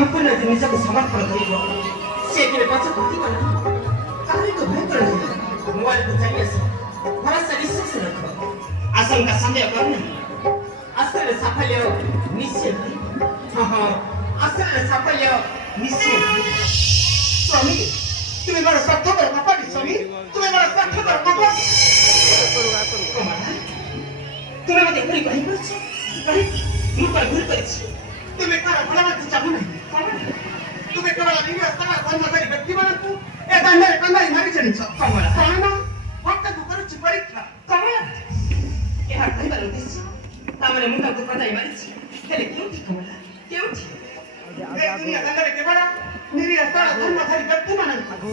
ସମ୍ପୂର୍ଣ୍ଣ ନିଜକୁ ସମର୍ପଣ କରିବ ସେ କେବେ ପଛ ଘଟିବ ନାହିଁ କାହାରିକୁ ଭୟ କର ନାହିଁ ମୋବାଇଲକୁ ଚାଲି ଆସ ଭରସା ବିଶ୍ୱାସ ରଖ ଆଶଙ୍କା ସନ୍ଦେହ କର ନାହିଁ ଆଶ୍ରୟରେ ସାଫଲ୍ୟ ନିଶ୍ଚୟ ହଁ ହଁ ଆଶ୍ରୟରେ ସାଫଲ୍ୟ ନିଶ୍ଚୟ ସ୍ୱାମୀ ତୁମେ ବଡ଼ ସ୍ୱାର୍ଥପର କପାଟି ସ୍ୱାମୀ ତୁମେ ବଡ଼ ସ୍ୱାର୍ଥପର କପାଟି ତୁମେ ମୋତେ ଏପରି କହିପାରୁଛ ମୁଁ କଣ ଭୁଲ କରିଛି ତୁମେ କାହାର ଭଲ ମଧ୍ୟ ଚାହୁଁ ନାହିଁ ତୁମେ କେବଳ ନିଜ ସ୍ଥାନ କର୍ମଚାରୀ ବ୍ୟକ୍ତିମାନଙ୍କୁ ଏ ଦାଣ୍ଡରେ କନ୍ଦାଇ ମାରି ଚାଲିଛ କମଳା କଣ ଭକ୍ତକୁ କରୁଛି ପରୀକ୍ଷା କମଳା ଏହା କହିବାର ଉଦ୍ଦେଶ୍ୟ ତାମାନେ ମୁଁ ତାଙ୍କୁ କନ୍ଦାଇ ମାରିଛି ହେଲେ କେଉଁଠି କମଳା କେଉଁଠି ଏ ଦୁନିଆ ଦାଣ୍ଡରେ କେବଳ ନିରୀହ ସ୍ଥାନ କର୍ମଚାରୀ ବ୍ୟକ୍ତିମାନଙ୍କୁ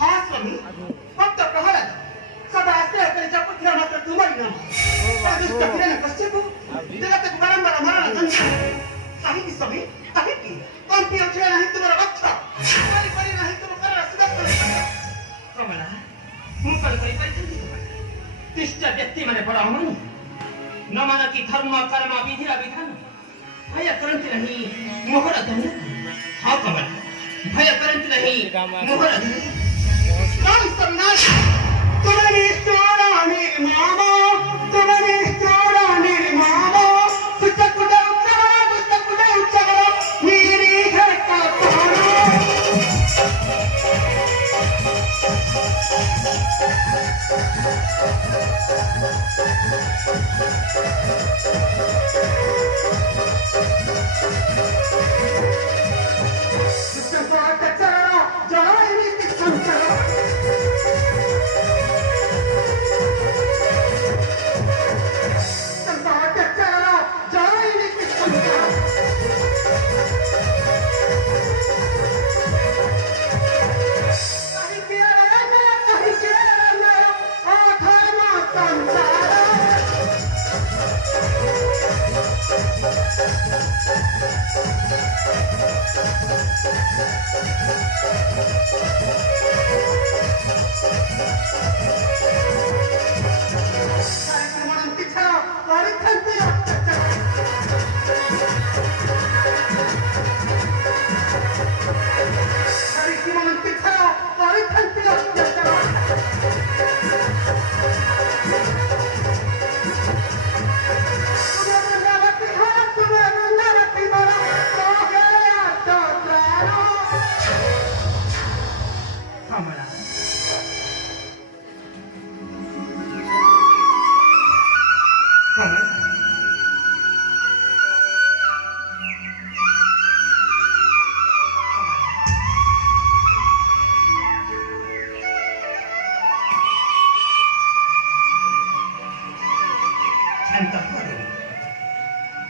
ହଁ ସ୍ୱାମୀ ଭକ୍ତ ପ୍ରହଲାଦ ସଦା ଆଶ୍ରୟ କରି ଜପୁଥିବା ମାତ୍ର ତୁମରି ନାମ ଦୁଷ୍ଟ କିରଣ କଶ୍ୟପ ଜଗତକୁ ବାରମ୍ବାର ମରଣ ଜନ୍ମ କାହିଁକି ସ୍ୱାମୀ କାହିଁକି କମ୍ପି ଉଠିଲା ନାହିଁ ତୁମର ବକ୍ଷ କରି ନାହିଁ ତୁମ କରର ସୁଦର୍ଶନ କମଳା ମୁଁ କଣ କରିପାରିଥାନ୍ତି ତିଷ୍ଠ ବ୍ୟକ୍ତିମାନେ ବଡ଼ ଅମନ ନ ମାନନ୍ତି ଧର୍ମ କର୍ମ ବିଧିର ବିଧାନ ଭୟ କରନ୍ତି ନାହିଁ ମୋହର ଧନ୍ୟ ହଁ କମଳା ଭୟ କରନ୍ତି ନାହିଁ ମୋହର ଧନ୍ୟ तुम्हारी चोरा मेरे मामा तुम्हारी चोरा मेरे मामा पुस्तक उच्चारा मेरी घर का तारा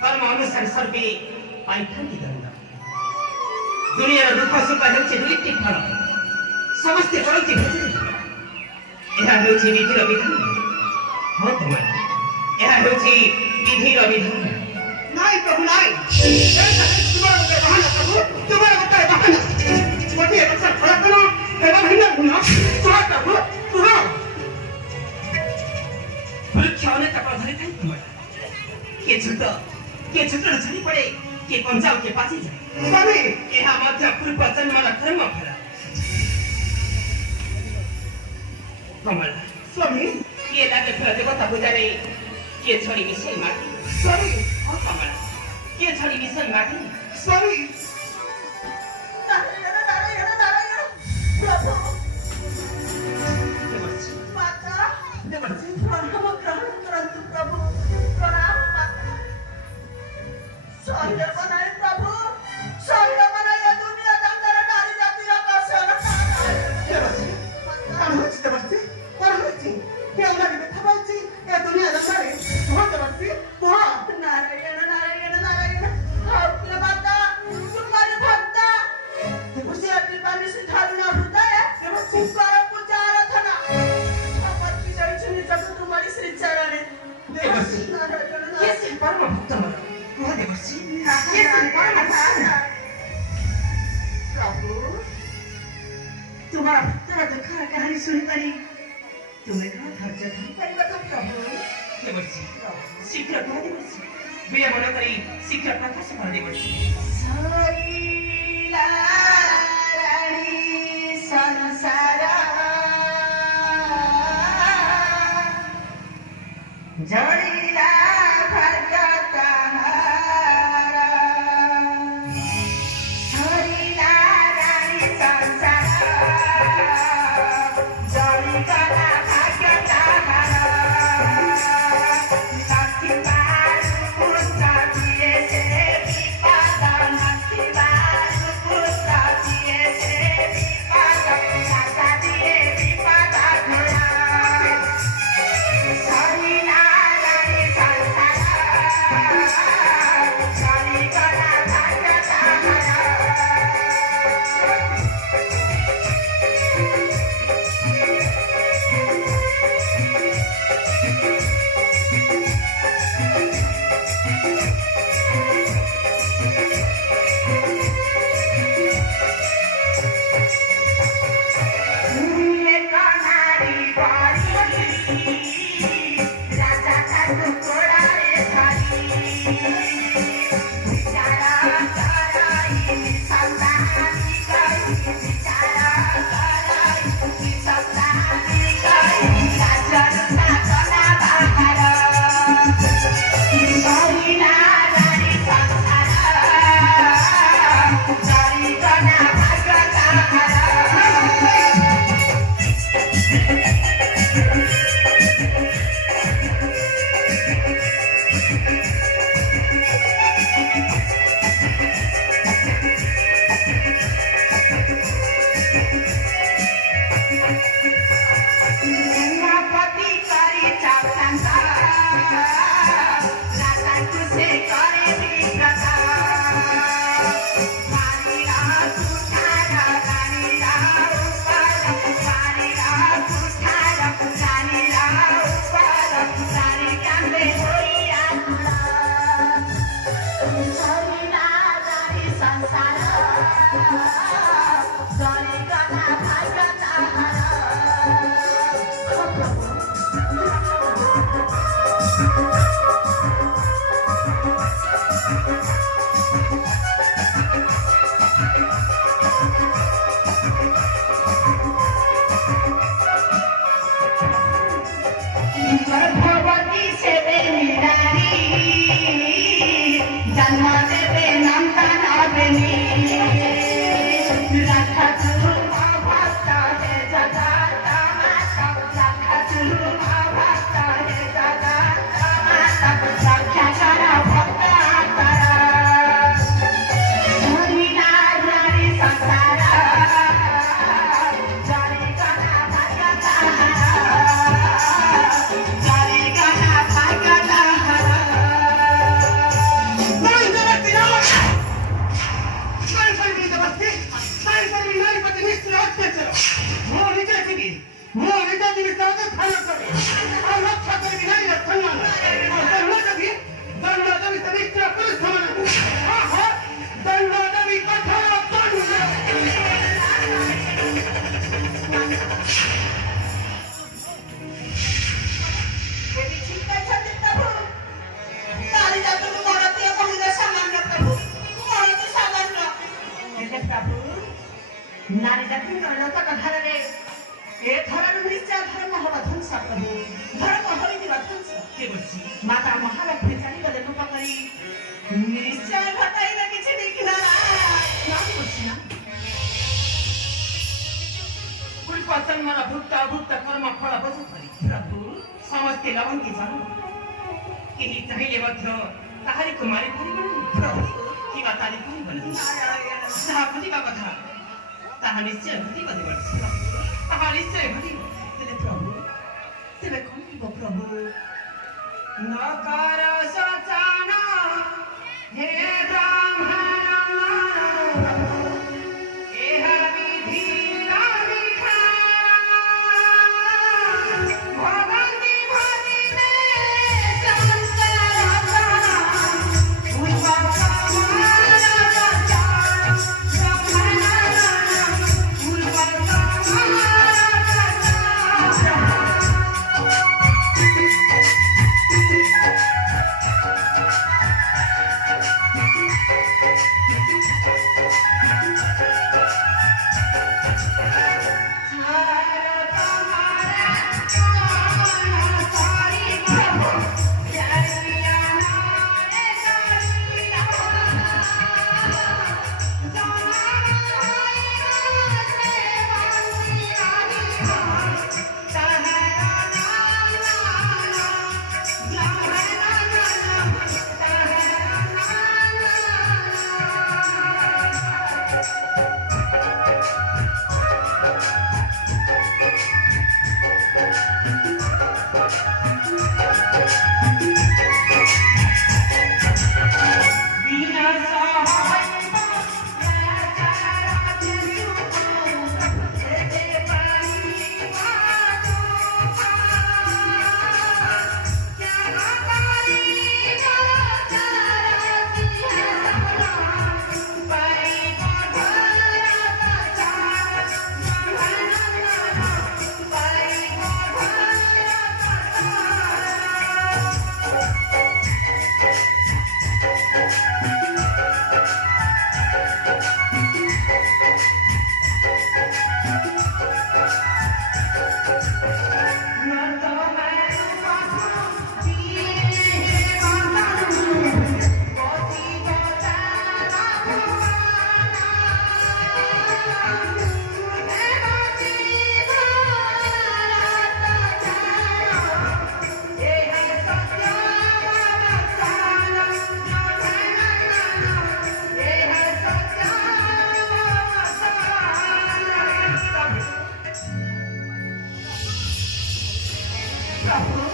कर्म अनुसार सर्वे पाइथांती दंड दुनिया दुख सुख हेउछि दुईटी फल समस्ते करती भजन ଏହା ହେଉଛି ବିଧିର ବିଧାନ ହଁ ତୁମେ ଏହା ହେଉଛି ବିଧିର ବିଧାନ ନାଇଁ ପ୍ରଭୁ ନାଇଁ ତୁମର ଗୋଟେ ବାହାନା ପ୍ରଭୁ ତୁମର ଗୋଟେ ବାହାନା ଗୋଟିଏ କଥା ଖରାପନ ଏବଂ ଭିନ୍ନ ଗୁଣ କୁହ ପ୍ରଭୁ କୁହ ବୃକ୍ଷ ଅନେକ ପ୍ରଧାନ ଥାଏ ତୁମର କିଏ ଛୋଟରୁ ଝଡ଼ି ପଡ଼େ କିଏ କଞ୍ଚାଉ କିଏ ପାଚିଯାଏ ସ୍ୱାମୀ ଏହା ମଧ୍ୟ ପୂର୍ବ ଜନ୍ମର କର୍ମ ଫଳ कमला स्वामी किए लागे फल देवता पूजारे किए छड़ी मिसई माटी स्वामी हां कमला किए छड़ी मिसई माटी स्वामी नारायण प्रभु माता देवसी प्रणाम करंतु प्रभु प्रणाम माता सौर्य बनाए प्रभु सौर्य बनाए दुनिया दंगर नारी जाति का कौशल देवसी देवसी केवला व्यथा पाउछि ए दुनिया दंगरे बहुत बस्ती कुह नारायण नारायण नारायण आपके माता तुम्हारे भक्त देवसी अपनी पानी से ठाड़ना हृदय देवसी कर पूजा आराधना अमर की जय छुनी जब तुम्हारी श्री चरण देवसी नारायण कैसे परम भक्त मन कुह देवसी कैसे परम भक्त प्रभु तुम्हारा भक्त दुख कहानी सुनी करी तुम्हें कहा धैर्य धर परिवर्तन प्रभु देवसी शीघ्र कह देवसी बिहे मन करी शीघ्र प्रकाश कर दे पड़छ सरिला रानी संसार जड़िला भगता हारा सरिला रानी संसार जड़िला भगता हारा लक्ष्मी बारू पुत्र दिए से विपद लक्ष्मी बारू पुत्र दिए से विपद राजा दिए विपद घोड़ा सरिला रानी संसार जड़िला भगता हारा भूले कनारी बारी राजा का टुकड़ा रे थारी बिचारा कराई संतानी गई बिचारा कराई संतानी गई राजा का कला बाहर सरिला रानी संसार जड़िला भगता हारा सेनापति करी चौकंता राजा तुझे करे विक्रता मारीला तुठारा रानीला ऊपर मारीला तुठारा रानीला ऊपर रानी कांदे होई आकुला सरिला रानी संसार जड़िला भगता हारा गर्भवती से बेनिरानी जन्म देवे नंदा नवेनी रखत भक्त हे जगत माता रखत भक्त हे जगत माता रक्षा कर भक्त आकर सरिला रानी संसार जड़िला भगता हारा जड़िला भगता हारा नहीं जबरती ना नहीं पर नहीं पता निश्चय होते चलो वो नीचे की तरह खाना करे और रक्षा कर भी नहीं रखना और दंड दबी निश्चय पुलिस समान हां हां दंड दबी कठोर दंड देवी चिंता छते प्रभु तारी जात मोरती कहिले सामान्य प्रभु मोरती सामान्य हे प्रभु नारी जाति नरक कथार रे ए धरन निश्चय धर्म हवा ध्वंस प्रभु धर्म हरि दिवा ध्वंस के बच्ची माता महालक्ष्मी जानी गले रूप करी निश्चय घटाई ना किछि देखिला ना बच्ची ना कुल पतन मला भुक्त कर्म फल बसु परी प्रभु समस्ते लवन की जानो केही चाहिले मध्य ताहारी कुमारी पुरी प्रभु की बताली पुरी बने जहाँ पुरी का कथा ताहा निश्चय घटी बने बच्ची ताहा निश्चय घटी तेरे प्रभु तेरे कौन की प्रभु नकार सचाना हे ब्राह्मण एह विधि राधिका भगवती भजने संसार पूर्व ପ୍ରଭୁ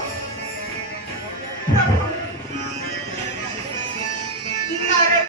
ପ୍ରଭୁ